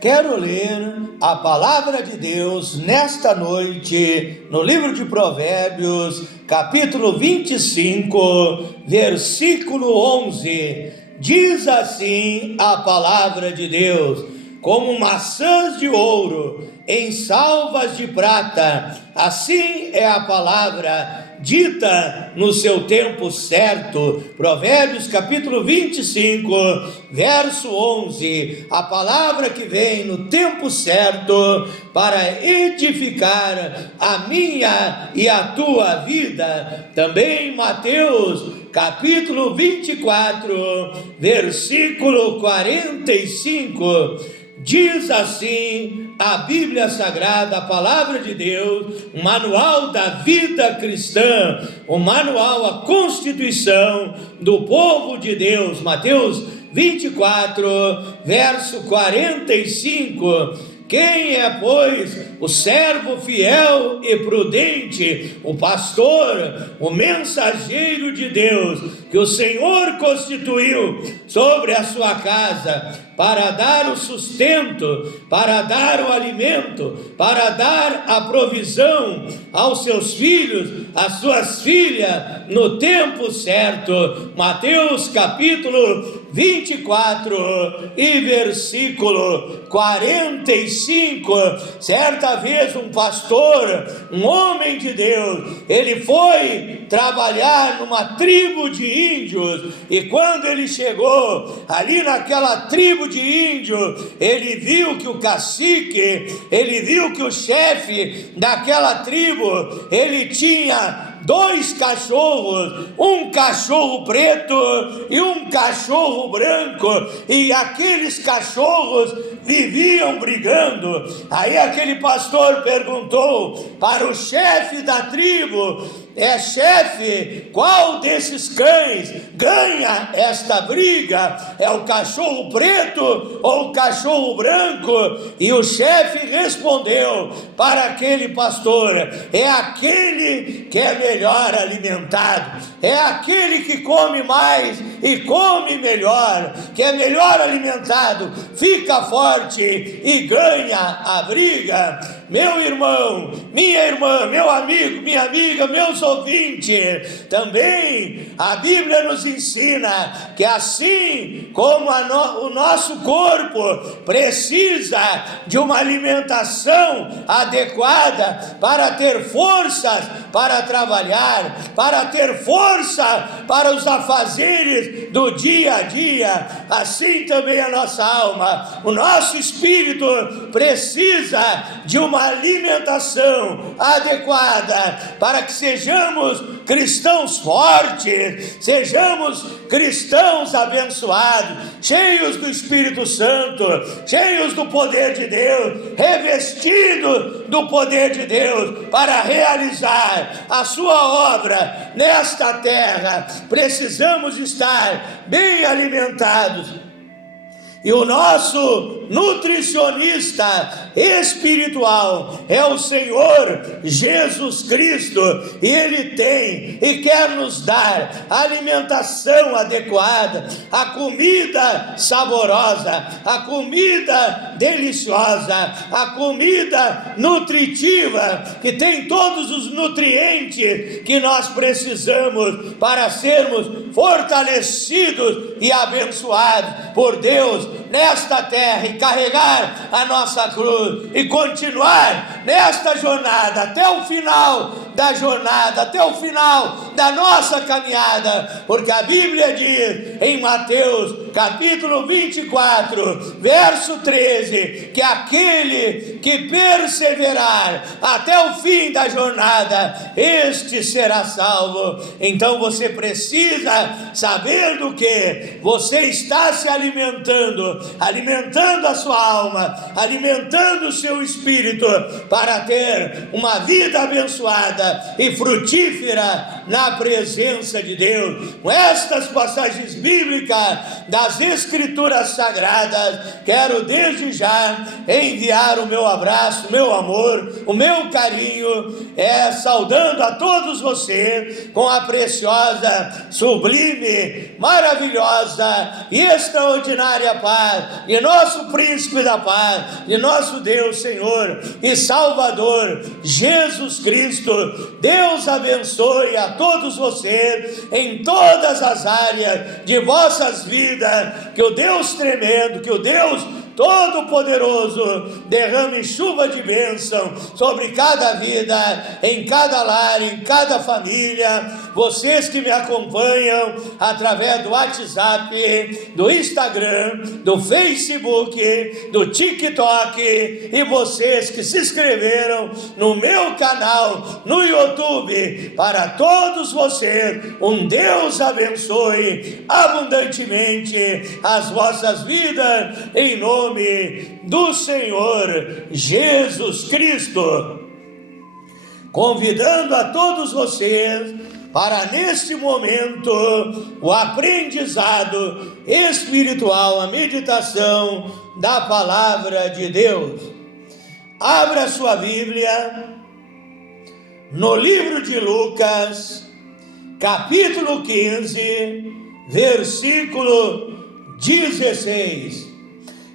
Quero ler a palavra de Deus nesta noite, no livro de Provérbios, capítulo 25, versículo 11. Diz assim a palavra de Deus: como maçãs de ouro em salvas de prata, assim é a palavra dita no seu tempo certo. Provérbios capítulo 25, verso 11, a palavra que vem no tempo certo para edificar a minha e a tua vida. Também Mateus capítulo 24, versículo 45, diz assim a Bíblia Sagrada, a palavra de Deus, o manual da vida cristã, o manual, a constituição do povo de Deus. Mateus 24, verso 45. Quem é, pois, o servo fiel e prudente, o pastor, o mensageiro de Deus, que o Senhor constituiu sobre a sua casa, para dar o sustento, para dar o alimento, para dar a provisão aos seus filhos, às suas filhas, no tempo certo? Mateus capítulo 24 e versículo 45. Certa vez um pastor, um homem de Deus, ele foi trabalhar numa tribo de índios, e quando ele chegou ali naquela tribo de índio, ele viu que o cacique, ele viu que o chefe daquela tribo, ele tinha dois cachorros, um cachorro preto e um cachorro branco, e aqueles cachorros viviam brigando. Aí aquele pastor perguntou para o chefe da tribo: chefe, qual desses cães ganha esta briga? É o cachorro preto ou o cachorro branco? E o chefe respondeu para aquele pastor: é aquele que é melhor alimentado, é aquele que come mais e come melhor, que é melhor alimentado, fica forte e ganha a briga. Meu irmão, minha irmã, meu amigo, minha amiga, meus ouvintes, também a Bíblia nos ensina que assim como o nosso corpo precisa de uma alimentação adequada para ter forças para trabalhar, para ter força para os afazeres do dia a dia, assim também a nossa alma, o nosso espírito precisa de uma alimentação adequada para que sejamos cristãos fortes, sejamos cristãos abençoados, cheios do Espírito Santo, cheios do poder de Deus, revestidos do poder de Deus para realizar a sua obra nesta terra. Precisamos estar bem alimentados. E o nosso nutricionista espiritual é o Senhor Jesus Cristo, e Ele tem e quer nos dar a alimentação adequada, a comida saborosa, a comida deliciosa, a comida nutritiva, que tem todos os nutrientes que nós precisamos para sermos fortalecidos e abençoados por Deus nesta terra, e carregar a nossa cruz e continuar nesta jornada até o final da jornada, até o final da nossa caminhada, porque a Bíblia diz em Mateus capítulo 24, verso 13, que aquele que perseverar até o fim da jornada, este será salvo. Então você precisa saber do que você está se alimentando a sua alma, alimentando o seu espírito, para ter uma vida abençoada e frutífera na presença de Deus. Com estas passagens bíblicas das Escrituras Sagradas, quero desde já enviar o meu abraço, o meu amor, o meu carinho, saudando a todos vocês com a preciosa, sublime, maravilhosa e extraordinária paz de nosso Príncipe da Paz, de nosso Deus, Senhor e Salvador, Jesus Cristo. Deus abençoe a todos vocês em todas as áreas de vossas vidas, que o Deus tremendo, que o Deus Todo-Poderoso derrame chuva de bênção sobre cada vida, em cada lar, em cada família. Vocês que me acompanham através do WhatsApp, do Instagram, do Facebook, do TikTok, e vocês que se inscreveram no meu canal no YouTube, para todos vocês, um Deus abençoe abundantemente as vossas vidas, em nome do Senhor Jesus Cristo. Convidando a todos vocês para, neste momento, o aprendizado espiritual, a meditação da palavra de Deus. Abra sua Bíblia no livro de Lucas, capítulo 15, versículo 16.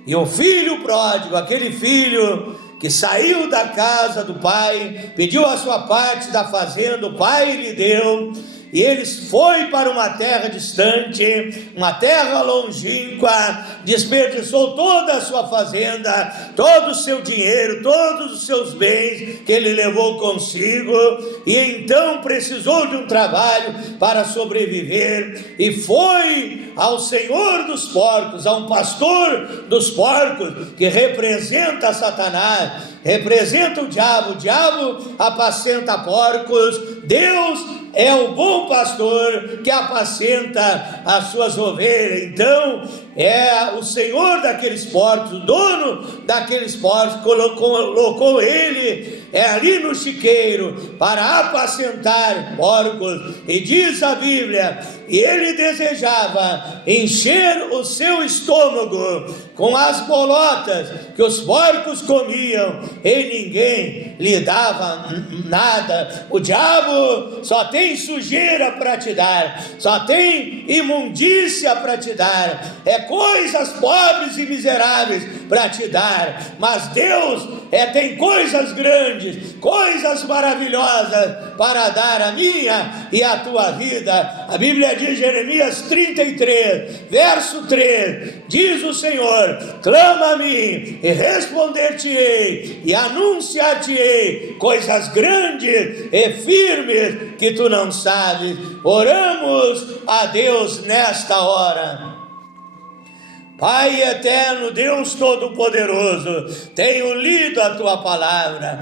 E o filho pródigo, aquele filho que saiu da casa do pai, pediu a sua parte da fazenda, o pai lhe deu, e ele foi para uma terra distante, uma terra longínqua, desperdiçou toda a sua fazenda, todo o seu dinheiro, todos os seus bens que ele levou consigo, e então precisou de um trabalho para sobreviver, e foi ao senhor dos porcos, a um pastor dos porcos, que representa Satanás, representa o diabo apacenta porcos. Deus é o bom pastor que apacenta as suas ovelhas. Então é o Senhor daqueles porcos, o dono daqueles porcos, colocou ele ali no chiqueiro para apacentar porcos, e diz a Bíblia, e ele desejava encher o seu estômago com as bolotas que os porcos comiam, e ninguém lhe dava nada. O diabo só tem sujeira para te dar, só tem imundícia para te dar, coisas pobres e miseráveis para te dar, mas Deus tem coisas grandes, coisas maravilhosas para dar a minha e a tua vida. A Bíblia diz, Jeremias 33, verso 3, diz o Senhor: clama a mim e responder-te-ei e anunciar-te-ei coisas grandes e firmes que tu não sabes. Oramos a Deus nesta hora. Pai eterno, Deus Todo-Poderoso, tenho lido a Tua palavra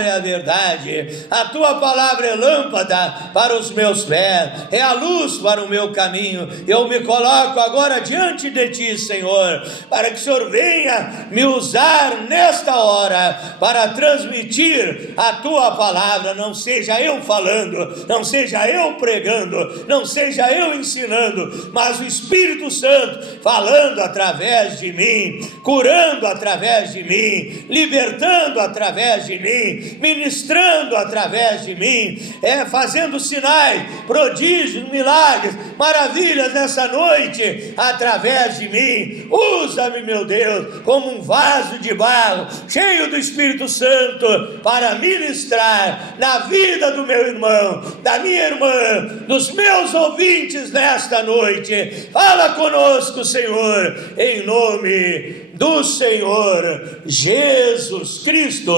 é a verdade, a Tua palavra é lâmpada para os meus pés, é a luz para o meu caminho. Eu me coloco agora diante de Ti, Senhor, para que o Senhor venha me usar nesta hora para transmitir a Tua palavra. Não seja eu falando, não seja eu pregando, não seja eu ensinando, mas o Espírito Santo falando através de mim, curando através de mim, libertando através de mim, ministrando através de mim, fazendo sinais, prodígios, milagres, maravilhas nessa noite através de mim. Usa-me, meu Deus, como um vaso de barro cheio do Espírito Santo para ministrar na vida do meu irmão, da minha irmã, dos meus ouvintes nesta noite. Fala conosco, Senhor, em nome do Senhor Jesus Cristo.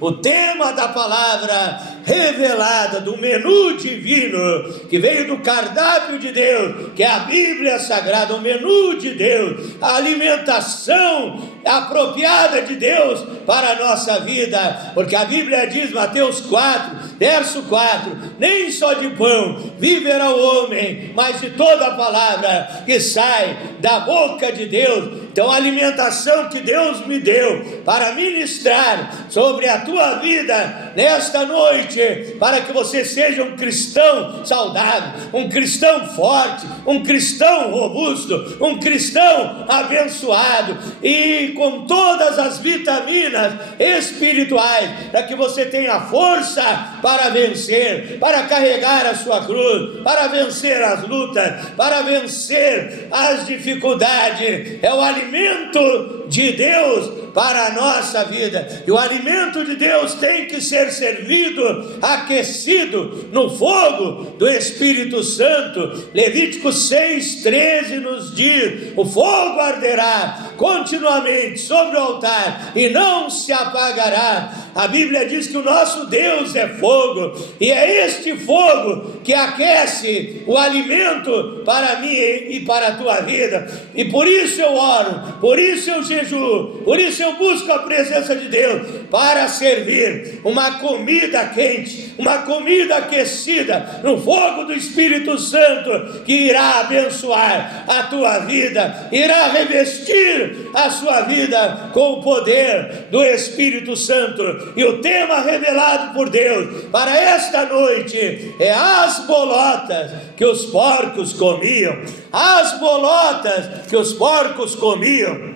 O tema da palavra revelada, do menu divino, que veio do cardápio de Deus, que é a Bíblia Sagrada, o menu de Deus, a alimentação apropriada de Deus para a nossa vida, porque a Bíblia diz, Mateus 4, verso 4, nem só de pão viverá o homem, mas de toda a palavra que sai da boca de Deus. Então a alimentação que Deus me deu para ministrar sobre a tua vida nesta noite, para que você seja um cristão saudável, um cristão forte, um cristão robusto, um cristão abençoado e com todas as vitaminas espirituais, para que você tenha força para vencer, para carregar a sua cruz, para vencer as lutas, para vencer as dificuldades. É o alimento de Deus para a nossa vida, e o alimento de Deus tem que ser servido, aquecido no fogo do Espírito Santo. Levíticos 6:13 nos diz: o fogo arderá continuamente sobre o altar e não se apagará. A Bíblia diz que o nosso Deus é fogo, e é este fogo que aquece o alimento para mim e para a tua vida. E por isso eu oro, por isso eu jejuo, por isso eu busco a presença de Deus, para servir uma comida quente, uma comida aquecida no fogo do Espírito Santo, que irá abençoar a tua vida, irá revestir a sua vida com o poder do Espírito Santo. E o tema revelado por Deus para esta noite é as bolotas que os porcos comiam. As bolotas que os porcos comiam.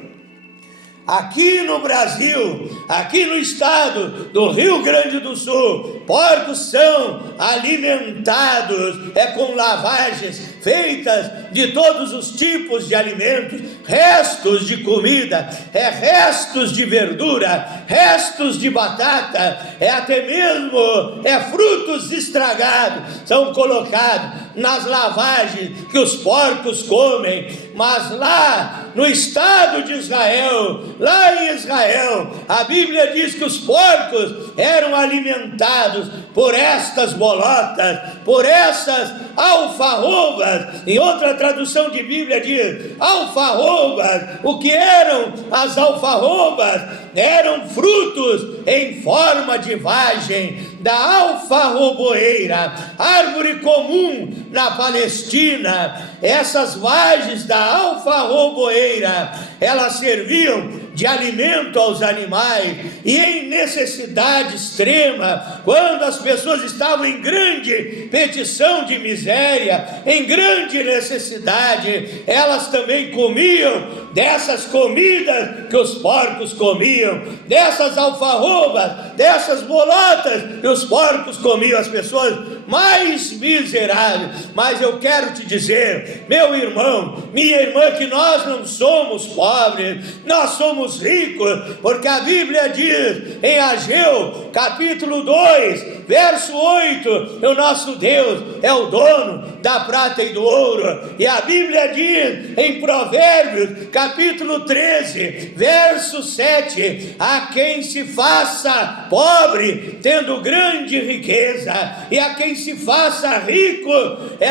Aqui no Brasil, aqui no estado do Rio Grande do Sul, porcos são alimentados com lavagens feitas de todos os tipos de alimentos, restos de comida, restos de verdura, restos de batata, até mesmo frutos estragados são colocados nas lavagens que os porcos comem. Mas lá no estado de Israel, lá em Israel, a Bíblia diz que os porcos eram alimentados por estas bolotas, por essas alfarrobas. Em outra tradução de Bíblia diz alfarrobas. O que eram as alfarrobas? Eram frutos em forma de vagem da alfarroboeira, árvore comum na Palestina. Essas vagens da alfarroboeira, elas serviam de alimento aos animais, e em necessidade extrema, quando as pessoas estavam em grande petição de miséria, em grande necessidade, elas também comiam dessas comidas que os porcos comiam, dessas alfarrobas, dessas bolotas que os porcos comiam, as pessoas mais miseráveis. Mas eu quero te dizer, meu irmão, minha irmã, que nós não somos pobres, nós somos ricos, porque a Bíblia diz em Ageu capítulo 2 verso 8, o nosso Deus é o dono da prata e do ouro. E a Bíblia diz em Provérbios capítulo 13 verso 7, a quem se faça pobre tendo grande riqueza, e a quem se faça rico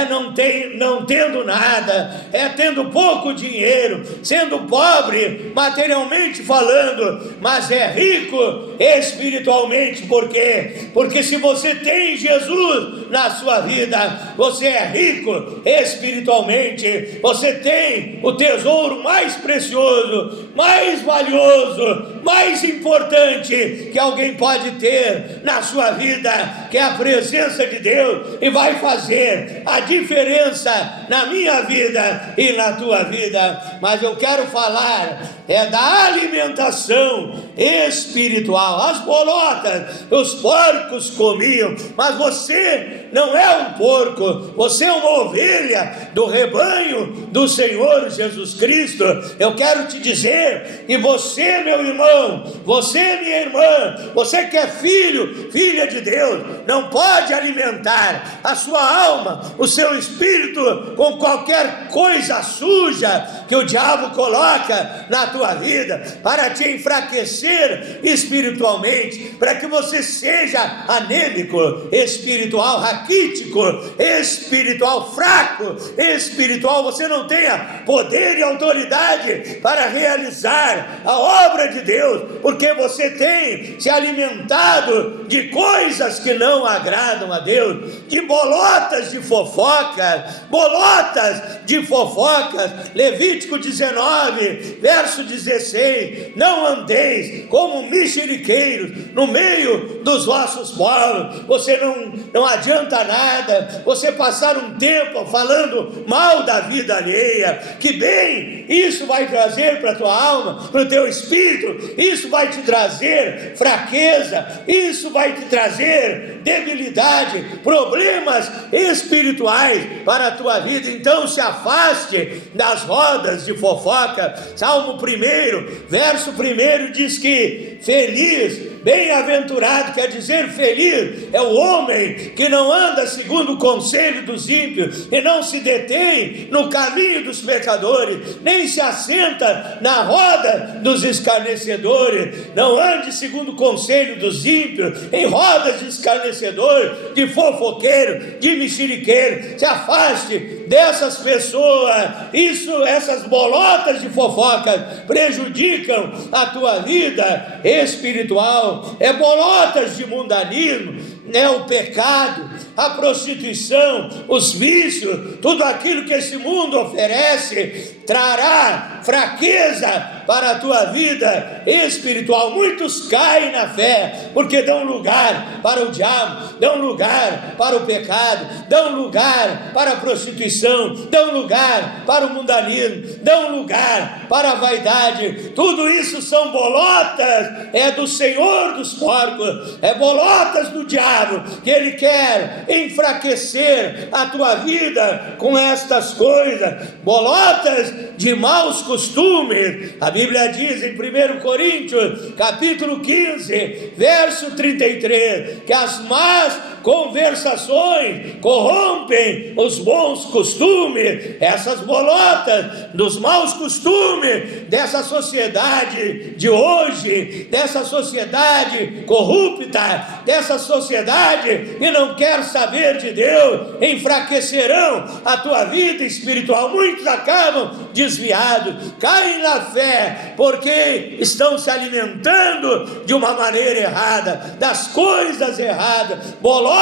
não tendo nada, tendo pouco dinheiro, sendo pobre materialmente falando, mas é rico espiritualmente. Por quê? Porque se você tem Jesus na sua vida, você é rico espiritualmente, você tem o tesouro mais precioso, mais valioso, mais importante que alguém pode ter na sua vida, que é a presença de Deus, e vai fazer a diferença na minha vida e na tua vida. Mas eu quero falar da alimentação espiritual. As bolotas os porcos comiam, mas você não é um porco, você é uma ovelha do rebanho do Senhor Jesus Cristo. Eu quero te dizer, e você, meu irmão, você, minha irmã, você que é filho, filha de Deus, não pode alimentar a sua alma, o seu espírito com qualquer coisa suja que o diabo coloca na tua vida para te enfraquecer espiritualmente, para que você seja anêmico espiritual, raquítico espiritual, fraco espiritual, você não tenha poder e autoridade para realizar a obra de Deus, porque porque você tem se alimentado de coisas que não agradam a Deus, de bolotas de fofocas. Levítico 19, verso 16: não andeis como mexeriqueiros no meio dos vossos povos. Você não adianta nada você passar um tempo falando mal da vida alheia. Que bem isso vai trazer para a tua alma, para o teu espírito. Isso vai te trazer fraqueza, isso vai te trazer debilidade, problemas espirituais para a tua vida. Então se afaste das rodas de fofoca. Salmo 1, verso 1 diz que feliz, bem-aventurado, quer dizer feliz é o homem que não anda segundo o conselho dos ímpios, e não se detém no caminho dos pecadores, nem se assenta na roda dos escarnecedores. Não ande segundo o conselho dos ímpios, em rodas de escarnecedores, de fofoqueiros, de mexeriqueiros. Se afaste dessas pessoas. Essas bolotas de fofocas prejudicam a tua vida espiritual. É bolotas de mundanismo, é o pecado, a prostituição, os vícios, tudo aquilo que esse mundo oferece trará fraqueza para a tua vida espiritual. Muitos caem na fé porque dão lugar para o diabo, dão lugar para o pecado, dão lugar para a prostituição, dão lugar para o mundanismo, dão lugar para a vaidade. Tudo isso são bolotas, é do senhor dos porcos, é bolotas do diabo, que ele quer enfraquecer a tua vida com estas coisas, bolotas de maus costumes. A Bíblia diz em 1 Coríntios, capítulo 15, verso 33, que as más conversações corrompem os bons costumes. Essas bolotas dos maus costumes dessa sociedade de hoje, dessa sociedade corrupta, dessa sociedade que não quer saber de Deus, enfraquecerão a tua vida espiritual. Muitos acabam desviados, caem na fé porque estão se alimentando de uma maneira errada, das coisas erradas, bolotas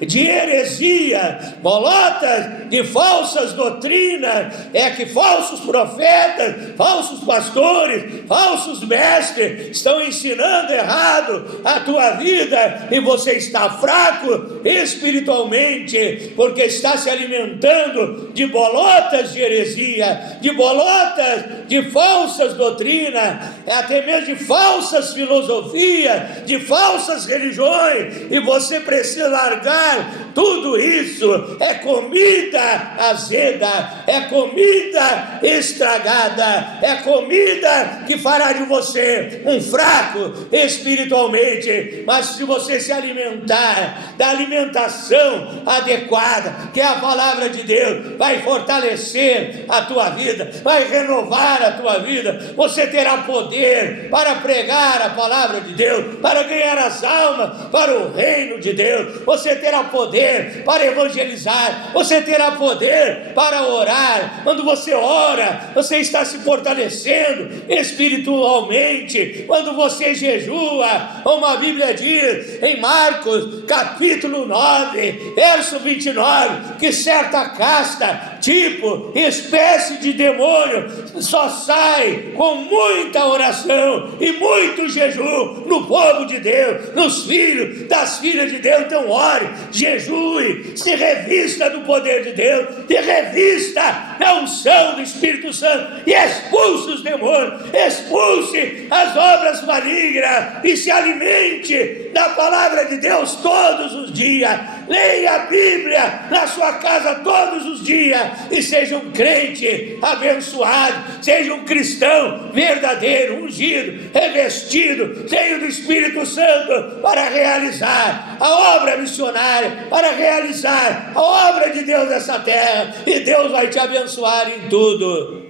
de heresia, bolotas de falsas doutrinas. É que falsos profetas, falsos pastores, falsos mestres estão ensinando errado a tua vida, e você está fraco espiritualmente porque está se alimentando de bolotas de heresia, de bolotas de falsas doutrinas, até mesmo de falsas filosofias, de falsas religiões, e você precisa largar tudo isso. É comida azeda, é comida estragada, é comida que fará de você um fraco espiritualmente. Mas se você se alimentar da alimentação adequada, que é a palavra de Deus, vai fortalecer a tua vida, vai renovar a tua vida. Você terá poder para pregar a palavra de Deus, para ganhar as almas para o reino de Deus. Você terá poder para evangelizar, você terá poder para orar. Quando você ora, você está se fortalecendo espiritualmente. Quando você jejua, como a Bíblia diz em Marcos capítulo 9, verso 29, que certa casta, tipo, espécie de demônio, só sai com muita oração e muito jejum no povo de Deus, nos filhos, das filhas de Deus. Então ore, jejue, se revista do poder de Deus, se revista na unção do Espírito Santo e expulse os demônios, expulse as obras malignas e se alimente da palavra de Deus todos os dias. Leia a Bíblia na sua casa todos os dias e seja um crente abençoado, seja um cristão verdadeiro, ungido, revestido, cheio do Espírito Santo para realizar a obra missionária, para realizar a obra de Deus nessa terra, e Deus vai te abençoar em tudo.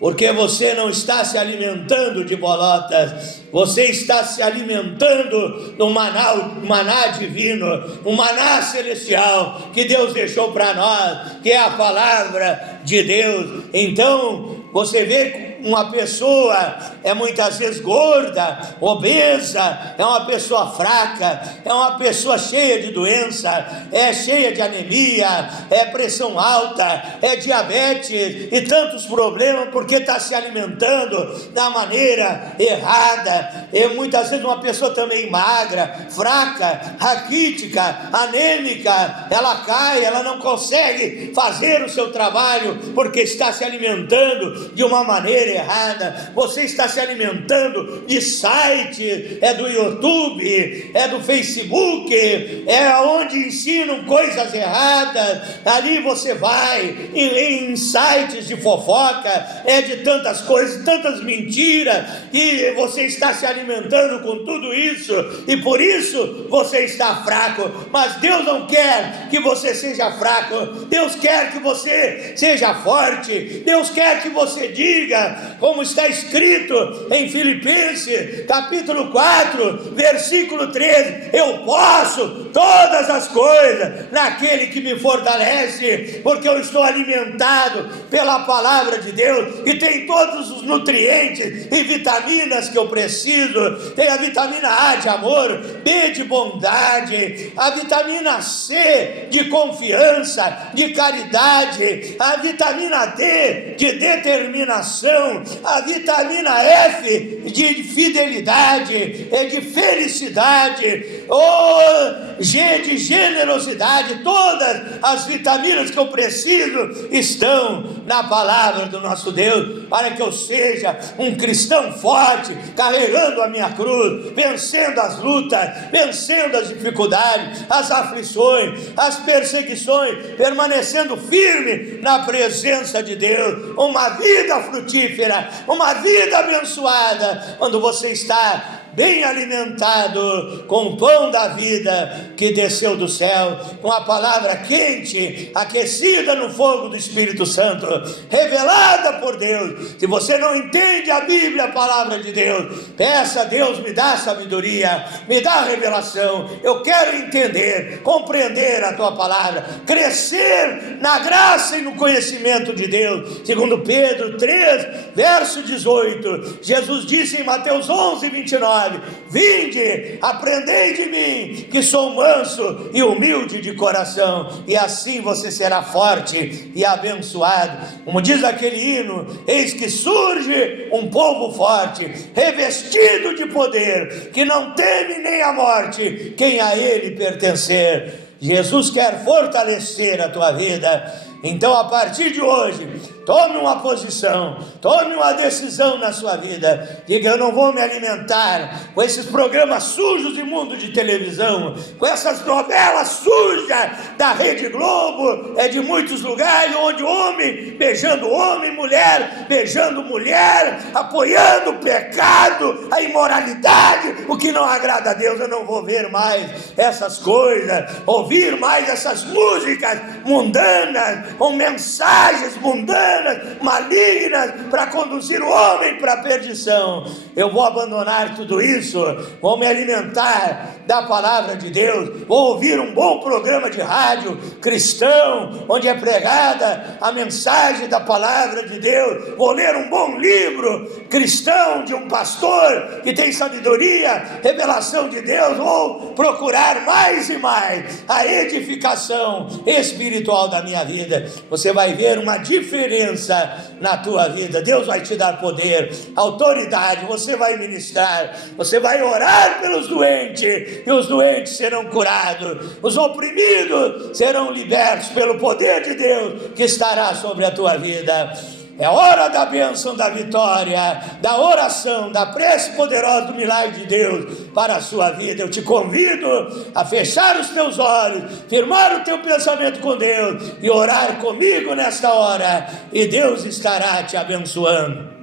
Porque você não está se alimentando de bolotas, você está se alimentando do maná divino, um maná celestial que Deus deixou para nós, que é a palavra de Deus. Então você vê uma pessoa é muitas vezes gorda, obesa, é uma pessoa fraca, é uma pessoa cheia de doença, é cheia de anemia, é pressão alta, é diabetes e tantos problemas porque está se alimentando da maneira errada. E muitas vezes uma pessoa também magra, fraca, raquítica, anêmica, ela cai, ela não consegue fazer o seu trabalho porque está se alimentando de uma maneira errada. Você está se alimentando de site, é do YouTube, é do Facebook, é onde ensinam coisas erradas. Ali você vai em sites de fofoca, é de tantas coisas, tantas mentiras, e você está se alimentando com tudo isso, e por isso você está fraco. Mas Deus não quer que você seja fraco, Deus quer que você seja forte, Deus quer que você diga, como está escrito em Filipenses, capítulo 4, versículo 13, eu posso todas as coisas naquele que me fortalece, porque eu estou alimentado pela palavra de Deus, e tem todos os nutrientes e vitaminas que eu preciso. Tem a vitamina A de amor, B de bondade, a vitamina C de confiança, de caridade, a vitamina D de determinação, a vitamina F de fidelidade, de felicidade, o G de generosidade. Todas as vitaminas que eu preciso estão na palavra do nosso Deus, para que eu seja um cristão forte, carregando a minha cruz, vencendo as lutas, vencendo as dificuldades, as aflições, as perseguições, permanecendo firme na presença de Deus. Uma vida frutífera, uma vida abençoada, quando você está bem alimentado com o pão da vida que desceu do céu, com a palavra quente, aquecida no fogo do Espírito Santo, revelada por Deus. Se você não entende a Bíblia, a palavra de Deus, peça a Deus, me dá sabedoria, me dá revelação. Eu quero entender, compreender a tua palavra, crescer na graça e no conhecimento de Deus. Segundo Pedro 3, verso 18, Jesus disse em Mateus 11, 29, vinde, aprendei de mim, que sou manso e humilde de coração, e assim você será forte e abençoado. Como diz aquele hino, eis que surge um povo forte, revestido de poder, que não teme nem a morte, quem a ele pertencer. Jesus quer fortalecer a tua vida. Então, a partir de hoje, tome uma posição, tome uma decisão na sua vida. Diga, eu não vou me alimentar com esses programas sujos e imundos de televisão, com essas novelas sujas da Rede Globo, de muitos lugares, onde homem beijando homem, mulher beijando mulher, apoiando o pecado, a imoralidade, o que não agrada a Deus. Eu não vou ver mais essas coisas, ouvir mais essas músicas mundanas, com mensagens mundanas, malignas, para conduzir o homem para a perdição. Eu vou abandonar tudo isso, vou me alimentar da palavra de Deus, vou ouvir um bom programa de rádio cristão, onde é pregada a mensagem da palavra de Deus, vou ler um bom livro cristão de um pastor que tem sabedoria, revelação de Deus, vou procurar mais e mais a edificação espiritual da minha vida. Você vai ver uma diferença na tua vida. Deus vai te dar poder, autoridade, você vai ministrar, você vai orar pelos doentes, e os doentes serão curados, os oprimidos serão libertos pelo poder de Deus que estará sobre a tua vida. É hora da bênção, da vitória, da oração, da prece poderosa do milagre de Deus para a sua vida. Eu te convido a fechar os teus olhos, firmar o teu pensamento com Deus e orar comigo nesta hora, e Deus estará te abençoando.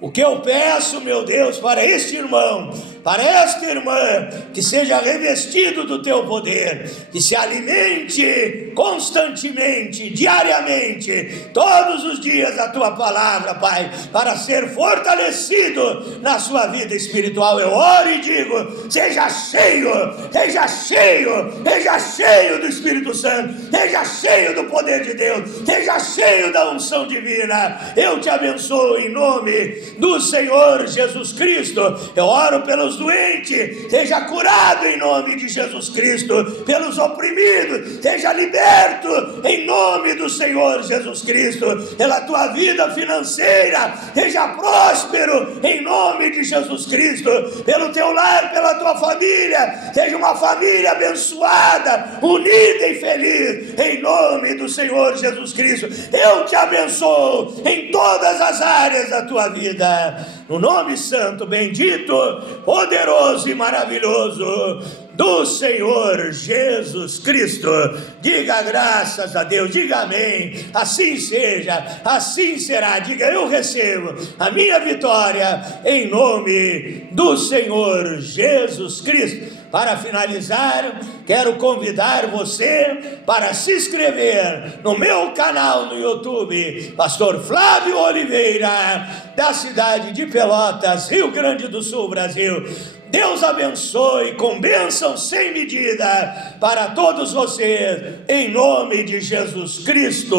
O que eu peço, meu Deus, para este irmão, para esta irmã, que seja revestido do teu poder, que se alimente constantemente, diariamente, todos os dias a tua palavra, Pai, para ser fortalecido na sua vida espiritual. Eu oro e digo: seja cheio, seja cheio, seja cheio do Espírito Santo, seja cheio do poder de Deus, seja cheio da unção divina. Eu te abençoo em nome do Senhor Jesus Cristo. Eu oro pelos doentes, seja curado em nome de Jesus Cristo, pelos oprimidos, seja liberto em nome do Senhor Jesus Cristo, pela tua vida financeira, seja próspero em nome de Jesus Cristo, pelo teu lar, pela tua família, seja uma família abençoada, unida e feliz em nome do Senhor Jesus Cristo. Eu te abençoo em todas as áreas da tua vida, no nome santo, bendito, poderoso e maravilhoso do Senhor Jesus Cristo. Diga graças a Deus, diga amém, assim seja, assim será. Diga: eu recebo a minha vitória em nome do Senhor Jesus Cristo. Para finalizar, quero convidar você para se inscrever no meu canal no YouTube, Pastor Flávio Oliveira, da cidade de Pelotas, Rio Grande do Sul, Brasil. Deus abençoe com bênção sem medida para todos vocês, em nome de Jesus Cristo.